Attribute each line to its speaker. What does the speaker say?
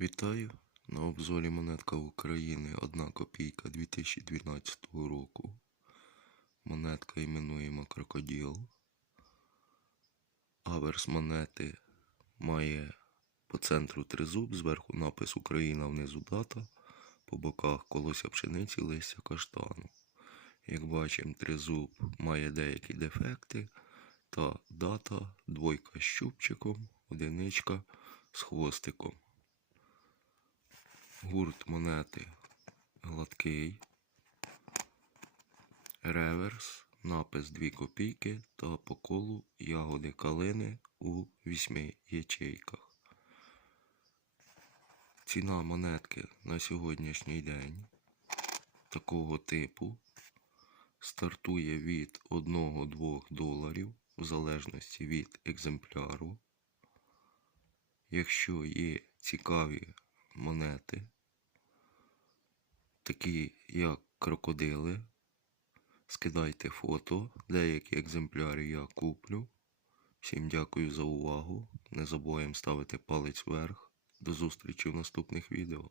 Speaker 1: Вітаю! На обзорі монетка України 1 копійка 2012 року. Монетка іменуємо крокодил. Аверс монети має по центру тризуб, зверху напис Україна, внизу дата, по боках колося пшениці, листя каштану. Як бачимо, тризуб має деякі дефекти та дата, двойка з щупчиком, одиничка з хвостиком. Гурт монети гладкий, реверс, напис 2 копійки та по колу ягоди калини у 8 ячейках. Ціна монетки на сьогоднішній день такого типу стартує від 1-2 доларів в залежності від екземпляру. Якщо є цікаві монети, такі як крокодили, скидайте фото, деякі екземпляри я куплю. Всім дякую за увагу. Не забуваємо ставити палець вверх. До зустрічі в наступних відео.